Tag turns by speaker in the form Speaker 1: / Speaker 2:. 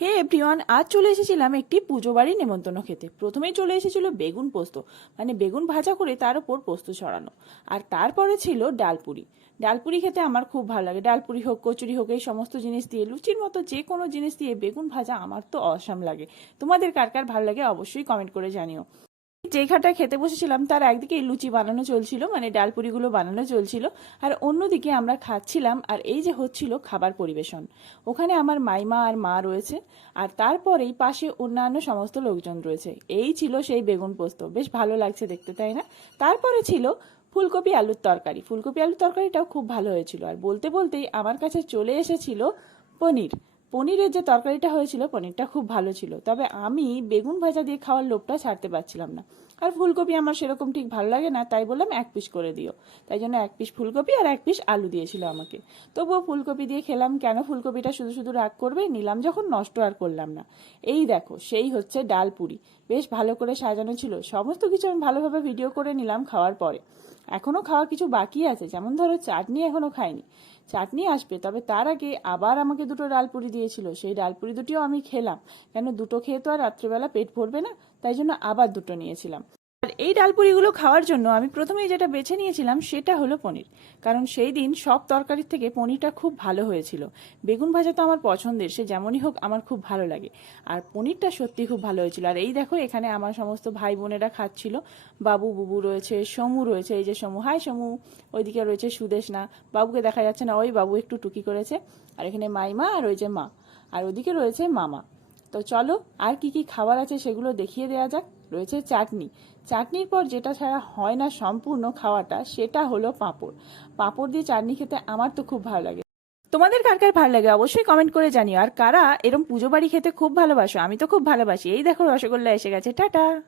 Speaker 1: হে everyone, আজ চলে এসেছিলাম একটি পুজো বাড়ির নেমন্তন্ন খেতে। প্রথমেই চলে এসেছিল বেগুন পোস্ত মানে বেগুন ভাজা করে তার ওপর পোস্ত ছড়ানো। আর তারপরে ছিল ডালপুরি। ডালপুরি খেতে আমার খুব ভালো লাগে। ডালপুরি হোক, কচুরি হোক, এই সমস্ত জিনিস দিয়ে, লুচির মতো যে কোনো জিনিস দিয়ে বেগুন ভাজা আমার তো অসাম লাগে। তোমাদের কার কার ভালো লাগে অবশ্যই কমেন্ট করে জানিও। যেই খাটায় খেতে বসেছিলাম, তার একদিকে লুচি বানানো চলছিল মানে ডালপুরিগুলো বানানো চলছিল, আর অন্যদিকে আমরা খাচ্ছিলাম, আর এই যে হচ্ছিল খাবার পরিবেশন। ওখানে আমার মাইমা আর মা রয়েছে, আর তারপরেই পাশে অন্যান্য সমস্ত লোকজন রয়েছে। এই ছিল সেই বেগুন পোস্ত। বেশ ভালো লাগছে দেখতে, তাই না? তারপরে ছিল ফুলকপি আলুর তরকারি। ফুলকপি আলুর তরকারিটাও খুব ভালো হয়েছিল। আর বলতে বলতেই আমার কাছে চলে এসেছিল পনির। পনিরের যে তরকারিটা হয়েছিল, পনিরটা খুব ভালো ছিল। তবে আমি বেগুন ভাজা দিয়ে খাওয়ার লোভটা ছাড়তে পারছিলাম না। আর ফুলকপি আমার সেরকম ঠিক ভালো লাগে না, তাই বললাম এক পিস করে দিও। তাই জন্য এক পিস ফুলকপি আর এক পিস আলু দিয়েছিল আমাকে। তবুও ফুলকপি দিয়ে খেলাম, কেন ফুলকপিটা শুধু শুধু রাগ করবে? নিলাম যখন, নষ্ট আর করলাম না। এই দেখো, সেই হচ্ছে ডাল পুরি। বেশ ভালো করে সাজানো ছিল। সমস্ত কিছু আমি ভালোভাবে ভিডিও করে নিলাম খাওয়ার পরে। এখনও খাওয়া কিছু বাকি আছে। যেমন ধরো চাটনি এখনও খাইনি। চাটনি আসবে, তবে তার আগে আবার আমাকে দুটো ডালপুরি দিয়েছিল। সেই ডালপুরি দুটিও আমি খেলাম। কেন, দুটো খেয়ে তো আর রাত্রেবেলা পেট ভরবে না, তাই জন্য আবার দুটো নিয়েছিলাম। এই ডালপুরিগুলো খাওয়ার জন্য আমি প্রথমেই যেটা বেছে নিয়েছিলাম সেটা হলো পনির। কারণ সেই দিন সব তরকারির থেকে পনিরটা খুব ভালো হয়েছিল। বেগুন ভাজা তো আমার পছন্দের, সে যেমনই হোক আমার খুব ভালো লাগে। আর পনিরটা সত্যি খুব ভালো হয়েছিল। আর এই দেখো, এখানে আমার সমস্ত ভাই বোনেরা খাচ্ছিল। বাবু, বুবু রয়েছে, সমু রয়েছে, এই যে সমু। হাই, সমু। ওইদিকে রয়েছে সুদেশ না বাবুকে দেখা যাচ্ছে না। ওই বাবু একটু টুকি করেছে। আর এখানে মাইমা আর ওই যে মা। আর ওদিকে রয়েছে মামা। তো চলো, আর কি কি খাবার আছে সেগুলো দেখিয়ে দেওয়া যাক। রয়েছে চাটনি। চাটনির পর যেটা ছাড়া হয় না সম্পূর্ণ খাওয়াটা, সেটা হলো পাঁপড়। পাঁপড় দিয়ে চাটনি খেতে আমার তো খুব ভালো লাগে। তোমাদের কার কার ভালো লাগে অবশ্যই কমেন্ট করে জানিও। আর কারা এরম পুজো বাড়ি খেতে খুব ভালোবাসো, আমি তো খুব ভালোবাসি। এই দেখো রসগোল্লা এসে গেছে, টাটা!